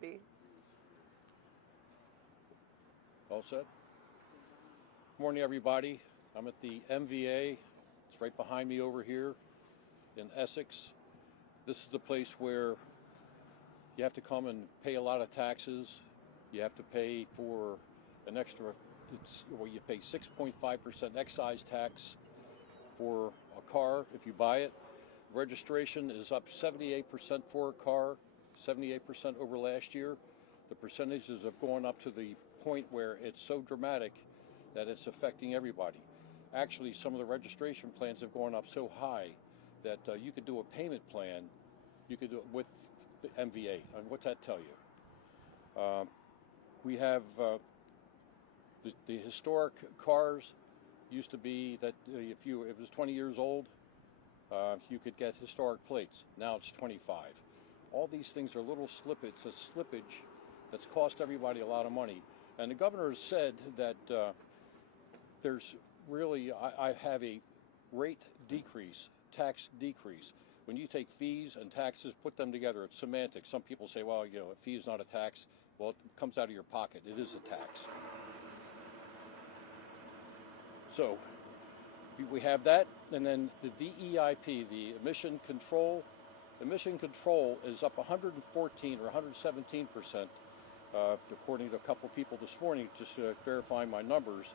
be. All set? Morning, everybody. I'm at the MVA. It's right behind me over here in Essex. This is the place where you have to come and pay a lot of taxes. You have to pay for an extra, you pay 6.5% excise tax for a car if you buy it. Registration is up 78% for a car, 78% over last year. The percentages have gone up to the point where it's so dramatic that it's affecting everybody. Actually, some of the registration plans have gone up so high that you could do a payment plan. You could do it with the MVA. And what's that tell you? We have the historic cars. Used to be that if it was 20 years old, you could get historic plates. Now it's 25. All these things are little slippage, a slippage that's cost everybody a lot of money. And the governor has said that there's really, I have a rate decrease, tax decrease. When you take fees and taxes, put them together, it's semantics. Some people say, well, a fee is not a tax. Well, it comes out of your pocket. It is a tax. So we have that, and then the VEIP, the emission control. Emission control is up 114 or 117%, according to a couple of people this morning, just verifying my numbers.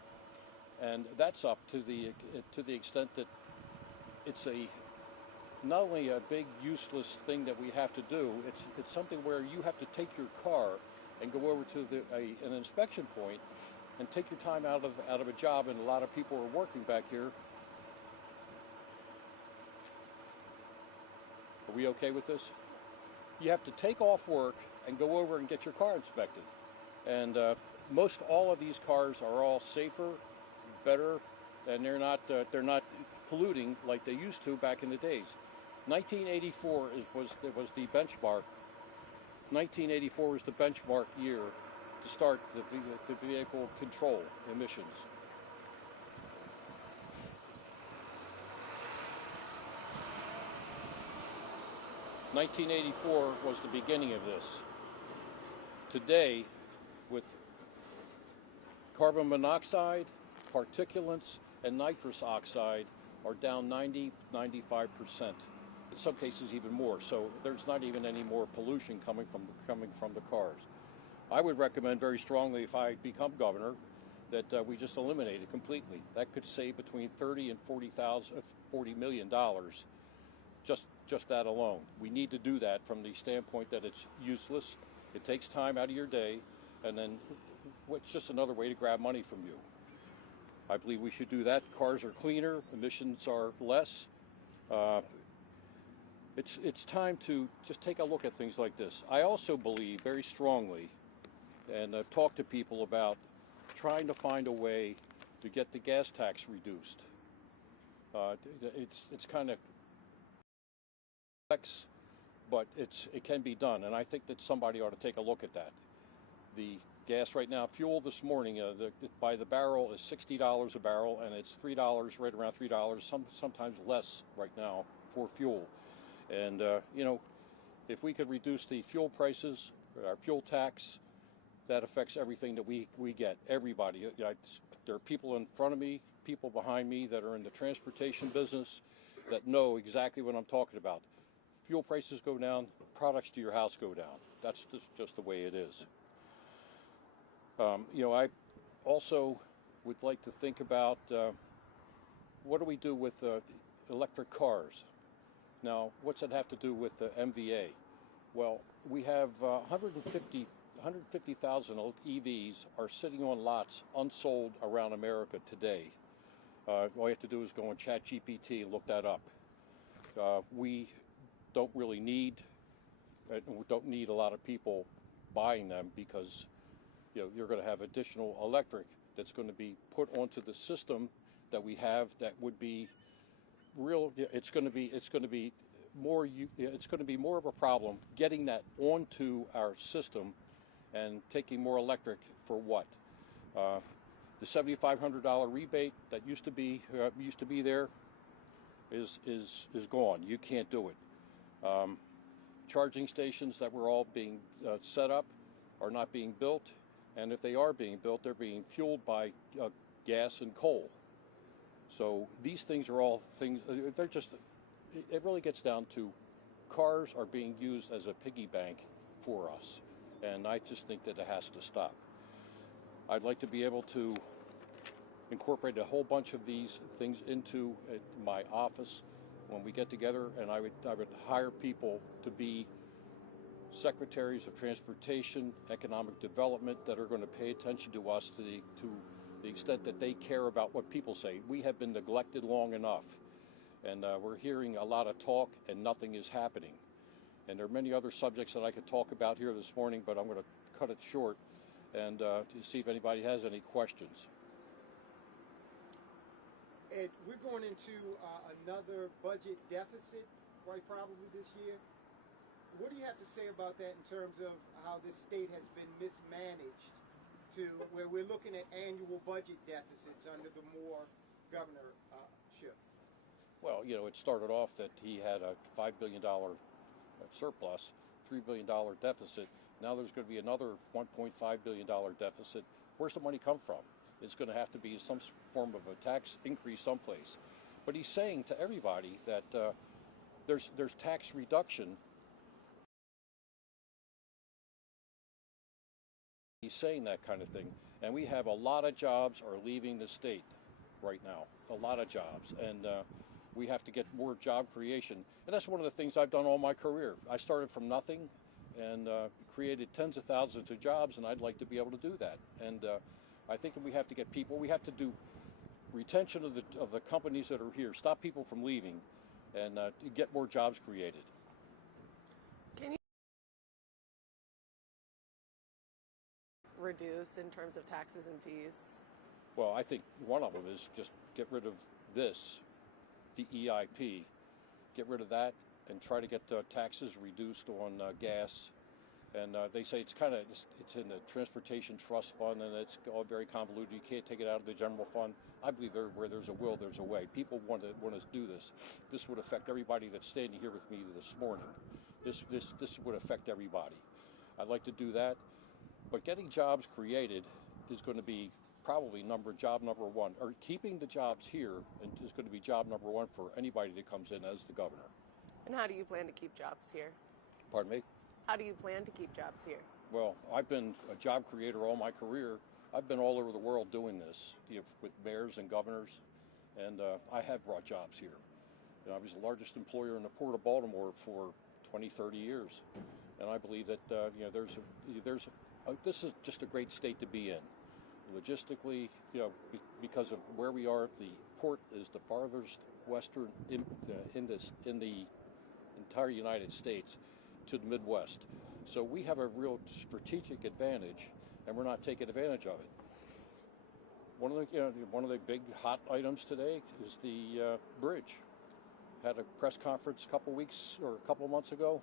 And that's up to the extent that it's not only a big useless thing that we have to do. It's something where you have to take your car and go over to an inspection point and take your time out of a job, and a lot of people are working back here. Are we okay with this? You have to take off work and go over and get your car inspected. And most all of these cars are all safer, better, and they're not polluting like they used to back in the days. 1984 was the benchmark. 1984 was the benchmark year to start the vehicle control emissions. (1984) was the beginning of this. Today, with carbon monoxide, particulates, and nitrous oxide are down 95%. In some cases, even more. So there's not even any more pollution coming from the cars. I would recommend very strongly, if I become governor, that we just eliminate it completely. That could save between $30 and $40 million. Just that alone. We need to do that from the standpoint that it's useless. It takes time out of your day, and then it's just another way to grab money from you. I believe we should do that. Cars are cleaner, emissions are less. It's time to just take a look at things like this. I also believe very strongly, and I've talked to people about trying to find a way to get the gas tax reduced. It's kind of complex, but it can be done, and I think that somebody ought to take a look at that. The gas right now, fuel this morning, by the barrel is $60 a barrel, and it's $3, right around $3, sometimes less right now for fuel. And if we could reduce the fuel prices, our fuel tax, that affects everything that we get, everybody. There are people in front of me, people behind me that are in the transportation business that know exactly what I'm talking about. Fuel prices go down, products to your house go down. That's just the way it is. I also would like to think about what do we do with electric cars? Now, what's that have to do with the MVA? Well, we have 150,000 EVs are sitting on lots unsold around America today. All you have to do is go on ChatGPT and look that up. We don't really need a lot of people buying them, because you're going to have additional electric that's going to be put onto the system that we have. That would be real. It's going to be more of a problem getting that onto our system and taking more electric for what? The $7,500 rebate that used to be there is gone. You can't do it. charging stations that were all being set up are not being built, and if they are being built, they're being fueled by gas and coal. So these things are all things, they're just, it really gets down to cars are being used as a piggy bank for us, and I just think that it has to stop. I'd like to be able to incorporate a whole bunch of these things into my office when we get together, and I would hire people to be secretaries of transportation, economic development, that are going to pay attention to us to the extent that they care about what people say. We have been neglected long enough, and we're hearing a lot of talk and nothing is happening. And there are many other subjects that I could talk about here this morning, but I'm going to cut it short and to see if anybody has any questions. Ed, we're going into another budget deficit, quite probably this year. What do you have to say about that in terms of how this state has been mismanaged to where we're looking at annual budget deficits under the Moore governorship? Well, you know, it started off that he had a $5 billion surplus, $3 billion deficit. Now there's going to be another $1.5 billion deficit. Where's the money come from? It's going to have to be some form of a tax increase someplace. But he's saying to everybody that there's tax reduction. He's saying that kind of thing. And we have a lot of jobs are leaving the state right now, a lot of jobs. And we have to get more job creation. And that's one of the things I've done all my career. I started from nothing and created tens of thousands of jobs, and I'd like to be able to do that. And I think that we have to get people, we have to do retention of the companies that are here, stop people from leaving, and get more jobs created. Can you reduce in terms of taxes and fees? Well, I think one of them is just get rid of this, the EIP, get rid of that, and try to get taxes reduced on gas. And they say it's in the Transportation Trust Fund, and it's all very convoluted. You can't take it out of the general fund. I believe where there's a will, there's a way. People want to do this. This would affect everybody that's standing here with me this morning. This would affect everybody. I'd like to do that, but getting jobs created is going to be probably job number one. Or keeping the jobs here is going to be job number one for anybody that comes in as the governor. And how do you plan to keep jobs here? Pardon me? How do you plan to keep jobs here? Well, I've been a job creator all my career. I've been all over the world doing this, with mayors and governors, and I have brought jobs here. I was the largest employer in the Port of Baltimore for 20, 30 years, and I believe that this is just a great state to be in. Logistically, because of where we are, the port is the farthest western in the entire United States to the Midwest. So we have a real strategic advantage, and we're not taking advantage of it. One of the big hot items today is the bridge. Had a press conference a couple months ago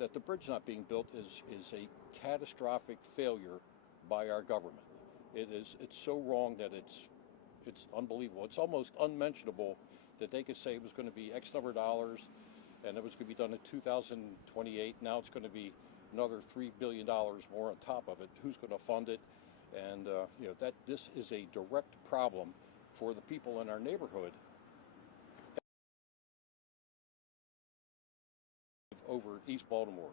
that the bridge not being built is a catastrophic failure by our government. It's so wrong that it's unbelievable. It's almost unmentionable that they could say it was going to be X number of dollars and it was going to be done in 2028. Now it's going to be another $3 billion more on top of it. Who's going to fund it? And this is a direct problem for the people in our neighborhood. Over East Baltimore,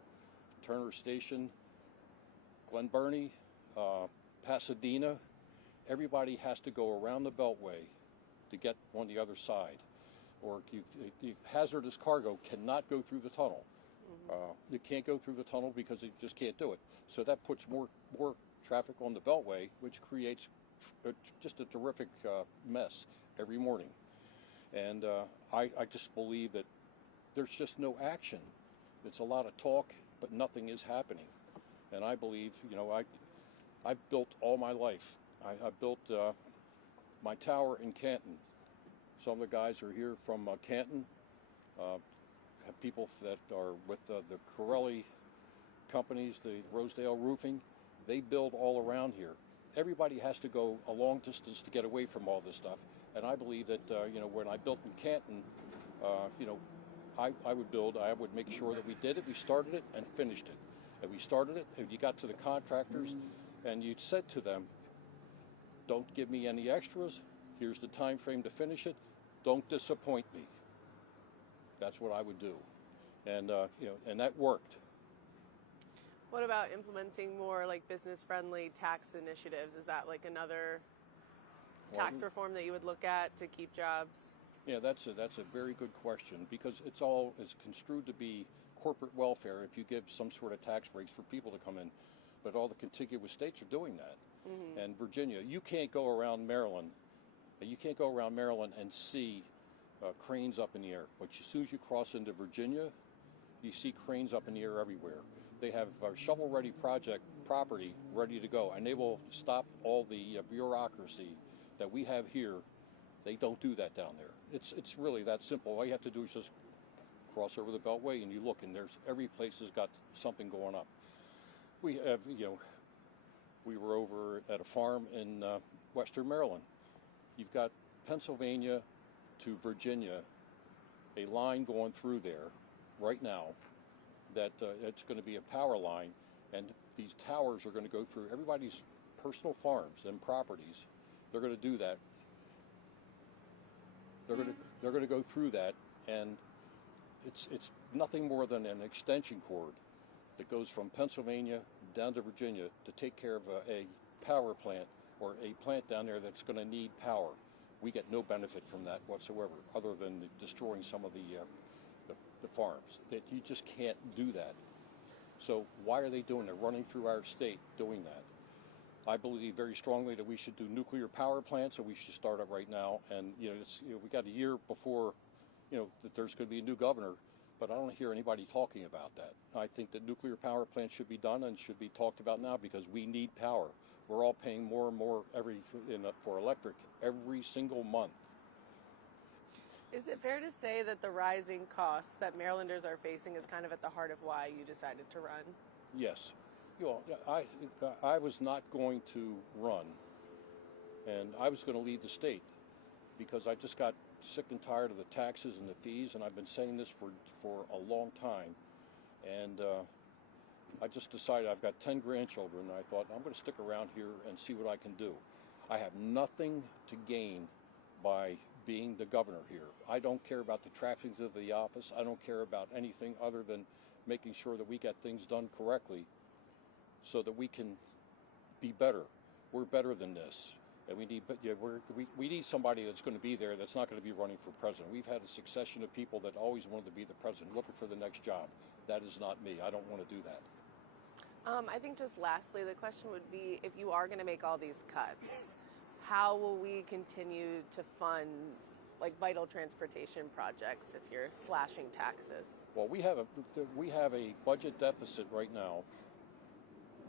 Turner Station, Glen Burnie, Pasadena, everybody has to go around the Beltway to get on the other side. Or hazardous cargo cannot go through the tunnel. You can't go through the tunnel because you just can't do it. So that puts more traffic on the Beltway, which creates just a terrific mess every morning. And I just believe that there's just no action. It's a lot of talk, but nothing is happening. And I believe, I've built all my life. I built my tower in Canton. Some of the guys are here from Canton. Have people that are with the Corelli companies, the Rosedale Roofing. They build all around here. Everybody has to go a long distance to get away from all this stuff. And I believe that, when I built in Canton, I would make sure that we did it, we started it, and finished it. And we started it, and you got to the contractors, and you said to them, don't give me any extras. Here's the time frame to finish it. Don't disappoint me. That's what I would do. And, and that worked. What about implementing more like business-friendly tax initiatives? Is that like another tax reform that you would look at to keep jobs? Yeah, that's a very good question, because it's all is construed to be corporate welfare if you give some sort of tax breaks for people to come in. But all the contiguous states are doing that. Mm-hmm. And Virginia, you can't go around Maryland. You can't go around Maryland and see cranes up in the air. But as soon as you cross into Virginia, you see cranes up in the air everywhere. They have shovel-ready project property ready to go, and they will stop all the bureaucracy that we have here. They don't do that down there. It's really that simple. All you have to do is just cross over the Beltway, and you look, and there's every place has got something going up. We have, we were over at a farm in Western Maryland. You've got Pennsylvania to Virginia, a line going through there right now that it's going to be a power line, and these towers are going to go through everybody's personal farms and properties. They're going to do that. They're going to go through that, and it's nothing more than an extension cord that goes from Pennsylvania down to Virginia to take care of a power plant or a plant down there that's going to need power. We get no benefit from that whatsoever, other than destroying some of the farms. That you just can't do that. So why are they doing it? Running through our state doing that? I believe very strongly that we should do nuclear power plants, and we should start it right now. And we got a year before, that there's going to be a new governor, but I don't hear anybody talking about that. I think that nuclear power plants should be done and should be talked about now, because we need power. We're all paying more and more for electric every single month. Is it fair to say that the rising costs that Marylanders are facing is kind of at the heart of why you decided to run? Yes. I was not going to run, and I was going to leave the state, because I just got sick and tired of the taxes and the fees, and I've been saying this for a long time. And I just decided, I've got 10 grandchildren, and I thought, I'm going to stick around here and see what I can do. I have nothing to gain by being the governor here. I don't care about the trappings of the office. I don't care about anything other than making sure that we get things done correctly so that we can be better. We're better than this. And we need somebody that's going to be there, that's not going to be running for president. We've had a succession of people that always wanted to be the president, looking for the next job. That is not me. I don't want to do that. I think just lastly, the question would be, if you are going to make all these cuts, how will we continue to fund like vital transportation projects if you're slashing taxes? Well, we have a budget deficit right now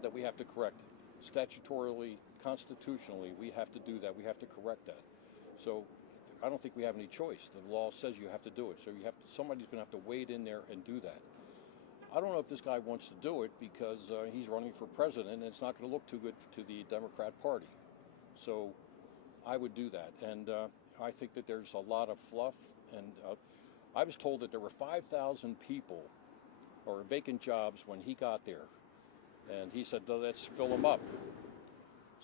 that we have to correct. Statutorily, constitutionally, we have to do that. We have to correct that. So I don't think we have any choice. The law says you have to do it. So somebody's going to have to wade in there and do that. I don't know if this guy wants to do it, because he's running for president, and it's not going to look too good to the Democrat Party. So I would do that. And I think that there's a lot of fluff. And I was told that there were 5,000 people or vacant jobs when he got there. And he said, let's fill them up.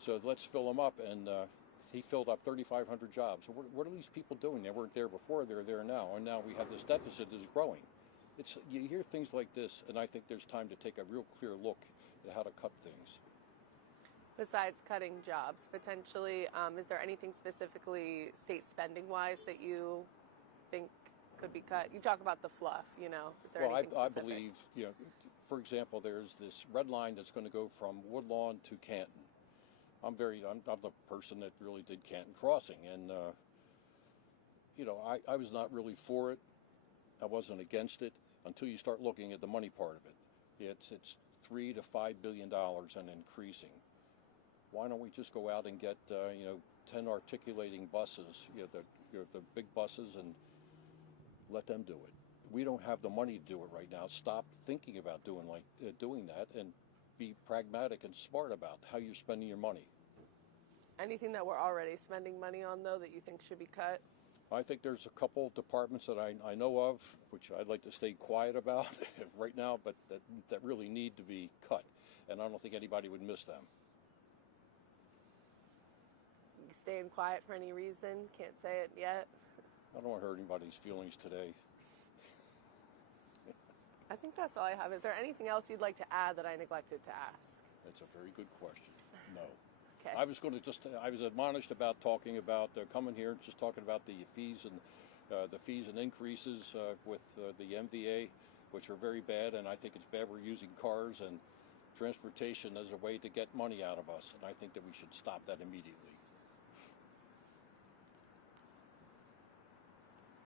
So let's fill them up. And he filled up 3,500 jobs. So what are these people doing? They weren't there before. They're there now. And now we have this deficit that's growing. You hear things like this, and I think there's time to take a real clear look at how to cut things. Besides cutting jobs, potentially, is there anything specifically state spending-wise that you think could be cut? You talk about the fluff, Is there anything specific? I believe, for example, there's this red line that's going to go from Woodlawn to Canton. I'm the person that really did Canton Crossing, and I was not really for it. I wasn't against it until you start looking at the money part of it. It's $3 to $5 billion and increasing. Why don't we just go out and get 10 articulating buses, the big buses, and let them do it? We don't have the money to do it right now. Stop thinking about doing that, and be pragmatic and smart about how you're spending your money. Anything that we're already spending money on, though, that you think should be cut? I think there's a couple departments that I know of, which I'd like to stay quiet about right now, but that really need to be cut. And I don't think anybody would miss them. You staying quiet for any reason? Can't say it yet? I don't want to hurt anybody's feelings today. I think that's all I have. Is there anything else you'd like to add that I neglected to ask? That's a very good question. No. Okay. I was admonished about talking about coming here, just talking about the fees and increases with the MVA, which are very bad, and I think it's bad we're using cars and transportation as a way to get money out of us, and I think that we should stop that immediately.